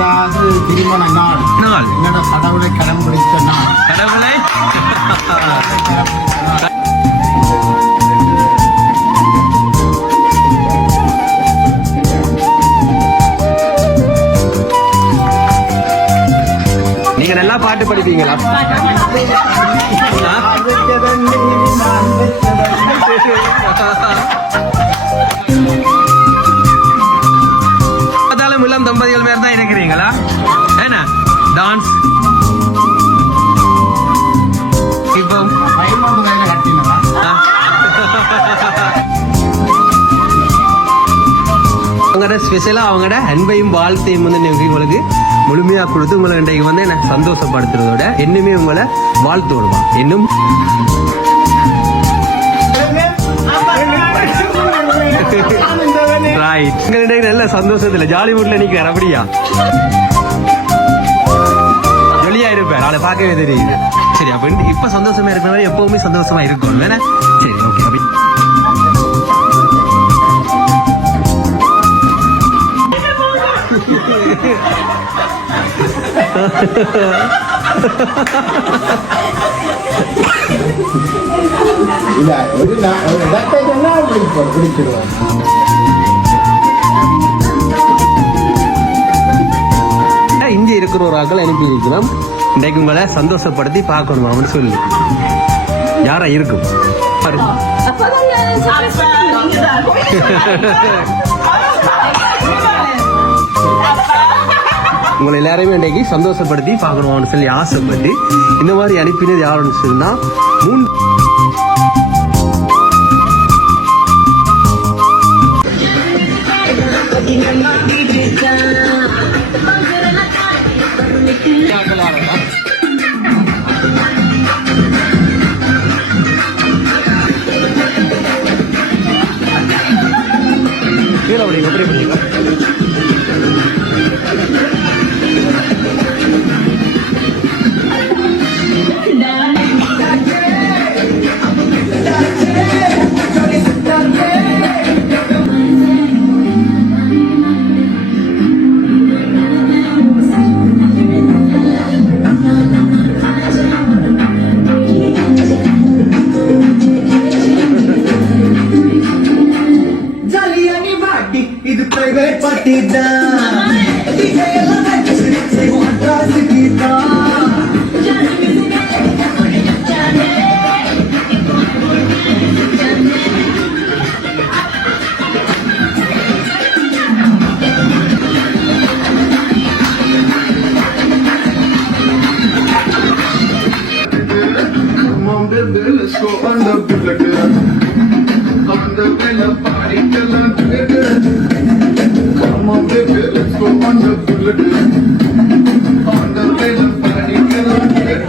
40வது திருமண நாள். என்னோட கடவுளை கடன் பிடித்த நாள். கடவுளை நீங்க நல்லா பாட்டு படிப்பீங்களா? இளம் தம்பதிகள் மேல தான் இருக்கிறீங்களா? என்ன டான்ஸ் இப்போ அவங்களோட ஸ்பெஷலா அவங்களோட அன்பையும் வாழ்த்தையும் வந்து உங்களுக்கு முழுமையா கொடுத்து உங்களை இன்றைக்கு வந்து என்ன சந்தோஷப்படுத்துறதோட இன்னுமே உங்களை வாழ்த்து விடுவான். இன்னும் நல்ல சந்தோஷத்துல ஜாலி மூட்ல நிக்கிறார். அப்படியா ஜொலியா இருப்பார். அவளை பார்க்கவே தெரியுது. சரி, அப்ப இப்ப சந்தோஷமா இருக்கிற எப்பவுமே சந்தோஷமா இருக்கும் வேணா. சரி, ஓகே. அப்படி இங்க இருக்கிற ஒரு ஆக்கள் அனுப்பி இருக்கிறோம். இன்றைக்கு உங்களை சந்தோஷப்படுத்தி பார்க்கணும் அப்படின்னு சொல்லி யாரா இருக்கும்? உங்களை எல்லாரையுமே இன்றைக்கு சந்தோஷப்படுத்தி பார்க்கணும்னு சொல்லி ஆசைப்பட்டு இந்த மாதிரி அனுப்பினது யாருன்னு சொன்னா இது பிரைவேட் பார்ட்டி தான். Let's go on the bullet, on the villa party till I'm dead. Come on baby, let's go on the bullet, on the villa party till I'm dead.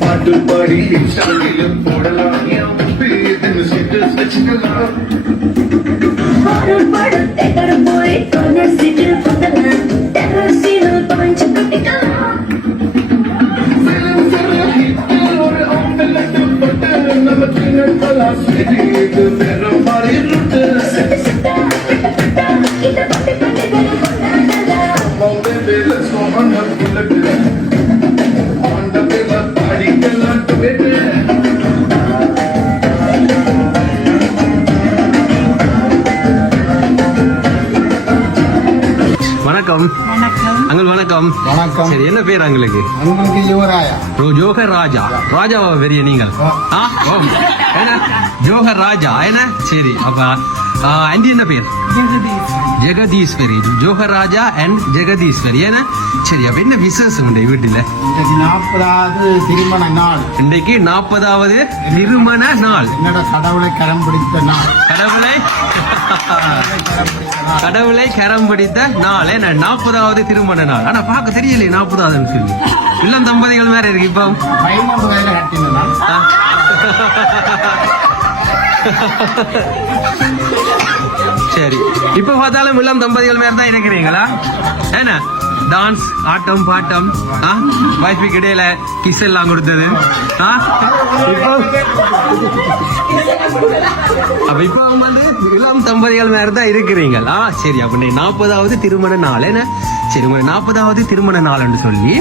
பாட்டு பாடி இன்ஸ்டாலையும் போடலாம் என் பேருன்னு ஸ்டேட்டஸ் வச்சுக்கலாம் போய் கார்னர் சீட்டில் போடலாம் terror சீனில் பாஞ்சு கட்டிக்கலாம் ஒரு ஆம்பலட்டு போட்டு நம்ம தினத்தலாம் சரி இது வேற மாதிரி இருக்கு இத பட்டி பட்டி வேலை கொண்டாடலாம் On the way, let's go on a bullet. On the way, let's party, let's do it. வணக்கம் அங்கள் வணக்கம் வணக்கம். சரி என்ன பேர் அங்களுக்கு உங்களுக்கு யுவராயா ஜோகர் ராஜா ராஜாவா பெரிய நீங்கள் ஆ, ஓ. என்ன ஜோகர் ராஜா என்ன சரி அப்ப ஆண்டி என்ன பேர் ஜெகதீஸ்வரி ஜோகர் ராஜா அண்ட் ஜெகதீஸ்வரி ஏன்னா சரி அப்ப என்ன விசேஷம் உண்டு வீட்டுல இன்றைக்கு 40வது திருமண நாள். இன்றைக்கு 40வது திருமண நாள் என்னோட கடவுளை கரம் பிடித்த நாள். கடவுளை கரம் பிடித்த நாள் என்ன 40வது திருமண நாள் ஆனா பார்க்க தெரியலையே 40வது சொல்லி இல்லம் தம்பதிகள் வேற இருக்கு இப்போ 15 வயதுல கட்டின நாள். ஆ. சரி இப்ப பார்த்தாலும் இளம் தம்பதிகள் மாதிரி தான் இருக்கிறீங்களா என்ன டான்ஸ் ஆட்டம் பாட்டம் வைஃபுக்கு இடையில கிஸ் எல்லாம் கொடுத்தது ஆ? அப்ப இப்ப வந்து இளம் தம்பதிகள் மாதிரி தான் இருக்கிறீங்களா சரி அப்ப 40வது திருமண நாள் என்ன சரி உங்க 40வது திருமண நாள் என்று சொல்லி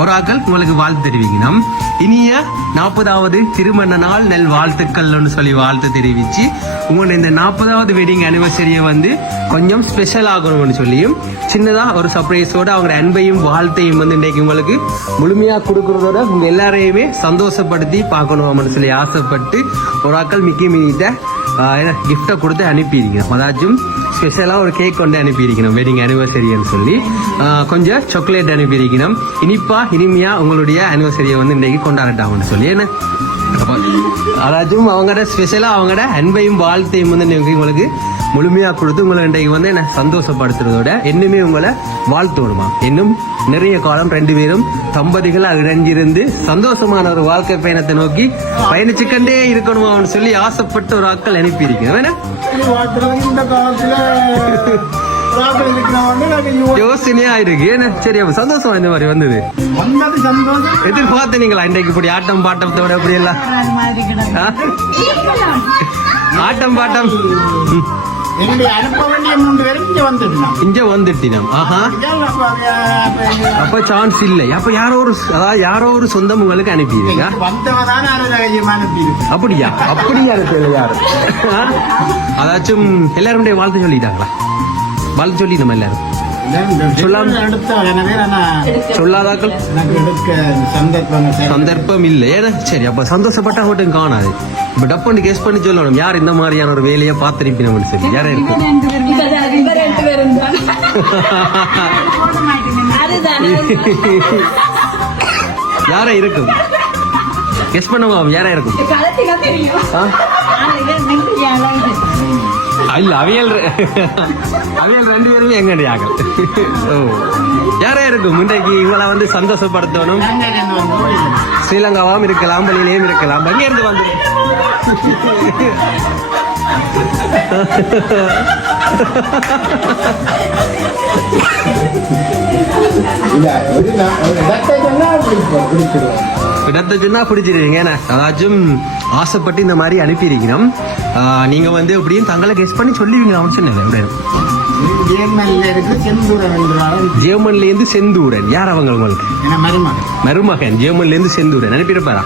ஒரு ஆக்கள் உங்களுக்கு வாழ்த்து தெரிவிக்கணும் இனிய 40வது திருமண நாள் நெல் வாழ்த்துக்கள் சொல்லி வாழ்த்து தெரிவிச்சு உங்களோட இந்த 40வது வெட்டிங் அனிவர்சரியை வந்து கொஞ்சம் ஸ்பெஷல் ஆகணும்னு சொல்லியும் சின்னதா ஒரு சர்ப்ரைஸோட அவங்க அன்பையும் வாழ்த்தையும் வந்து இன்றைக்கு உங்களுக்கு முழுமையா கொடுக்கறதோட உங்க எல்லாரையுமே சந்தோஷப்படுத்தி பார்க்கணும்னு சொல்லி ஆசைப்பட்டு ஒரு ஆக்கள் மிக்கி மீத கிஃப்டை கொடுத்து அனுப்பியிருக்கணும் அதாச்சும் ஸ்பெஷலா ஒரு கேக் கொண்டு அனுப்பியிருக்கணும் வெட்டிங் அனிவர்சரின்னு சொல்லி கொஞ்சம் சாக்லேட் அனுப்பியிருக்கணும் இனிமையா உங்களுடைய அனிவர்சரியை வந்து இன்றைக்கு கொண்டாடட்டாங்கன்னு சொல்லி என்ன அதாச்சும் அவங்களோட ஸ்பெஷலா அவங்களோட அன்பையும் வாழ்த்தையும் வந்து உங்களுக்கு முழுமையா கொடுத்து உங்களை இன்றைக்கு வந்து என்ன சந்தோஷப்படுத்துறதோட இன்னுமே உங்களை வாழ்த்தோடுமா இன்னும் நிறைய காலம் 2 பேரும் தம்பதிகள் இணைஞ்சிருந்து சந்தோஷமான ஒரு வாழ்க்கை பயணத்தை நோக்கி பயணிச்சுக்கண்டே இருக்கணுமான்னு சொல்லி ஆசைப்பட்டு ஒரு ஆட்கள் அனுப்பி இருக்கிறேன் இந்த காலத்துல யோசனையா இருக்கு ஏன்னா சரி அப்ப சந்தோஷமா இந்த மாதிரி வந்தது வந்தது சந்தோஷம். எதிர்பார்த்தீங்களா இன்றைக்கு இப்படி ஆட்டம் பாட்டத்தோட அப்படி எல்லாம் ஆ? ஆட்டம் பாட்டம் என்னுடைய அனுப்ப வேண்டிய 3 பேரும் இங்க வந்துட்டான். இங்க வந்துட்டினம் ஆஹா அப்ப சான்ஸ் இல்லை அப்ப யாரோ ஒரு சொந்தம் உங்களுக்கு அனுப்பிடுங்க வந்தவதான அனுபவம் அனுப்பியிருக்கு. அப்படியா அனுப்பல யாரு அதாச்சும் எல்லாருடைய வாழ்த்து சொல்லிட்டாங்களா வாழ்த்து சொல்லி நம்ம எல்லாரும் சொல்லாம சொல்லாதாக்கள் சந்தர்ப்பம் இல்லை ஏன்னா சரி அப்ப சந்தோஷப்பட்டா மட்டும் காணாது இப்ப டப்பன்னு கெஸ் பண்ணி சொல்லணும் யார் இந்த மாதிரியான ஒரு வேலையை பார்த்திருப்பீங்க சொல்லி யாரா இருக்கு யாரா இருக்கும் கெஸ் பண்ணுவோம் யாரா இருக்கும் இல்ல அவியல் 2 பேருமே எங்கடியாக ஓ யாரா இருக்கும் இன்றைக்கு இவளை வந்து சந்தோஷப்படுத்தணும் ஸ்ரீலங்காவாம் இருக்கலாம் பள்ளியிலேயும் இருக்கலாம் அங்கே இருந்து வந்து இடத்தை சொன்னா பிடிச்சிருவீங்க அதாச்சும் ஆசைப்பட்டு இந்த மாதிரி அனுப்பியிருக்கணும் நீங்க வந்து எப்படியும் தங்களை கெஸ் பண்ணி சொல்லுவீங்க அவன் சொன்னேன் ஜெர்மன்ல இருந்து செந்தூரன் யார் அவங்க உங்களுக்கு மருமகன் ஜெர்மன்ல இருந்து செந்தூரன் அனுப்பியிருப்பாரா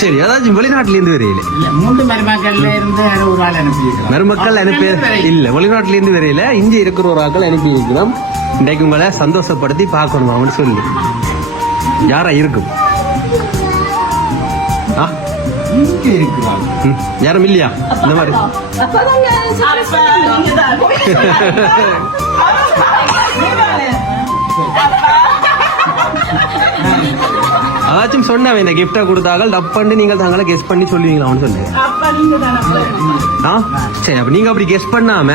சரி அதாச்சும் வெளிநாட்டுல இருந்து வரையில மருமக்கள் அனுப்பி இல்ல வெளிநாட்டுல இருந்து வரையில இங்க இருக்கிற ஒரு ஆக்கள் அனுப்பி இருக்கிறோம் இன்றைக்கு உங்களை சந்தோஷப்படுத்தி பார்க்கணும் அவனு சொல்லு யாரா இருக்கும் யாரும் இல்லையா இந்த மாதிரி அதாச்சும் யாராச்சும் சொன்னவன் இந்த கிஃப்டை கொடுத்தார்கள் டப்பண்டு நீங்கள் தாங்களே கெஸ் பண்ணி சொல்லுவீங்களான்னு சொன்னேன். சரி, அப்ப நீங்க அப்படி கெஸ் பண்ணாம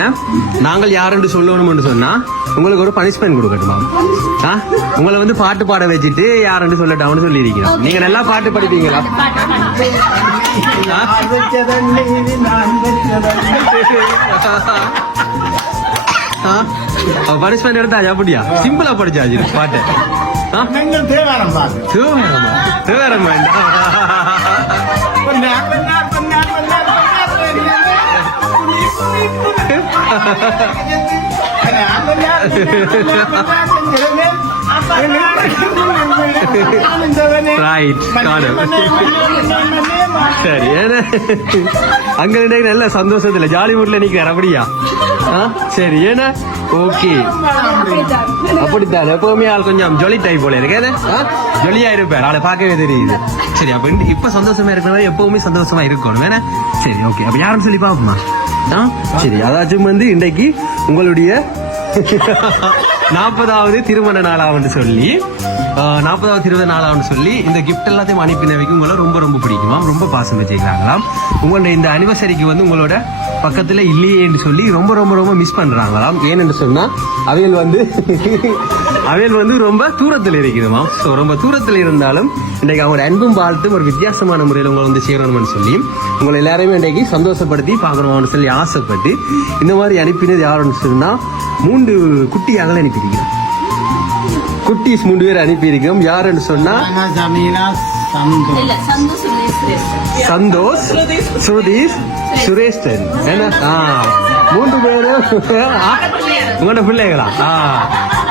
நாங்கள் யாருன்னு சொல்லணும்னு சொன்னா உங்களுக்கு ஒரு பனிஷ்மெண்ட் கொடுக்கட்டுமா? உங்களை வந்து பாட்டு பாட வச்சுட்டு யாருன்னு சொல்லட்டாம்னு சொல்லி இருக்கீங்க. நீங்க நல்லா பாட்டு படிப்பீங்களா? பனிஷ்மெண்ட் எடுத்தா அப்படியா? சிம்பிளா படிச்சாச்சு பாட்டு. நீங்கள் தேவாரம் பாருங்க. தேவாரம் வேண்டாம். சரி, அங்க நல்ல சந்தோஷத்துல ஜாலி மூட்ல நிக்கிறார் அப்படியா? சரி, ஏன்னா ஓகே அப்படித்தான். எப்பவுமே ஆள் கொஞ்சம் ஜொலி டைப் போல இருக்கு. ஜொலியா இருப்பார், ஆளை பார்க்கவே தெரியுது. சரி, அப்ப இப்ப சந்தோஷமா இருக்கிறவங்க எப்பவுமே சந்தோஷமா இருக்கணும் வேணா. சரி, ஓகே. அப்ப யாரும் சொல்லி பாப்போமா? சரி, அதாச்சும் வந்து இன்றைக்கு உங்களுடைய 40வது திருமண நாளான்னு சொல்லி 40வது திருமண நாளான்னு சொல்லி இந்த கிஃப்ட் எல்லாத்தையும் அனுப்பினவைக்கு உங்களை ரொம்ப ரொம்ப பிடிக்குமா, ரொம்ப பாசம் வச்சுக்கிறாங்களாம். உங்களுடைய இந்த அனிவர்சரிக்கு வந்து உங்களோட பக்கத்துல இல்லையேன்னு சொல்லி ரொம்ப ரொம்ப ரொம்ப மிஸ் பண்றாங்களாம். ஏன்னு சொன்னா அவையல் வந்து ரொம்ப தூரத்தில் இருக்குதுமா. ஸோ ரொம்ப தூரத்தில் இருந்தாலும் இன்றைக்கு அவங்க அன்பும் பார்த்து ஒரு வித்தியாசமான முறையில் உங்களை வந்து சேரணும்னு சொல்லி உங்களை எல்லாரையுமே இன்றைக்கு சந்தோஷப்படுத்தி பார்க்கணும்னு சொல்லி ஆசைப்பட்டு இந்த மாதிரி அனுப்பினது யாருன்னு சொன்னா 3 குட்டியாக அனுப்பியிருக்கிறோம். குட்டீஸ் 3 பேர் அனுப்பியிருக்கோம். யாருன்னு சொன்னா சந்தோஷ், சுருதீஷ், சுரேஷ்டன். 3 பேரும் உங்களோட பிள்ளைகளா?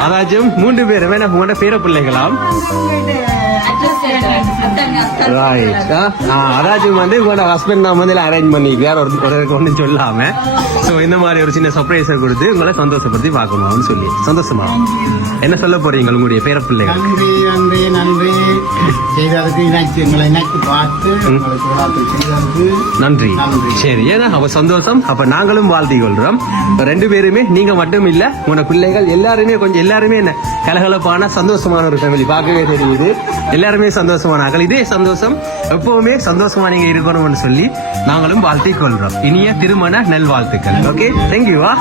அதாச்சும் 3 பேர் வேணா உங்களோட பேர பிள்ளைகளாம். அதாச்சும் வந்து உங்களோட ஹஸ்பண்ட் நான் வந்து அரேஞ்ச் பண்ணிக்கிறார் ஒருத்தருக்கு ஒன்றும் சொல்லாம. ஸோ இந்த மாதிரி ஒரு சின்ன சர்ப்ரைஸை கொடுத்து உங்களை சந்தோஷப்படுத்தி பார்க்கணும்னு சொல்லி சந்தோஷமா என்ன சொல்ல போறீங்க உங்களுடைய பேர பிள்ளைகள்? நன்றி நன்றி நன்றி செய்ததுக்கு எங்களை இணைத்து பார்த்து செய்ததுக்கு நன்றி. சரி, ஏன்னா அவ சந்தோஷம். அப்ப நாங்களும் வாழ்த்தி கொள்றோம். 2 பேருமே நீங்க மட்டும் இல்ல, உங்களோட பிள்ளைகள் எல்லாருமே கொஞ்சம் எல்லாருமே என்ன கலகலப்பான சந்தோஷமான ஒரு ஃபேமிலி பார்க்கவே தெரியுது. எல்லாருமே சந்தோஷமான ஆகல். இதே சந்தோஷம் எப்பவுமே சந்தோஷமா நீங்க இருக்கணும்னு சொல்லி நாங்களும் வாழ்த்தி கொள்றோம். இனிய திருமண நல்வாழ்த்துக்கள். ஓகே, தேங்க்யூவா.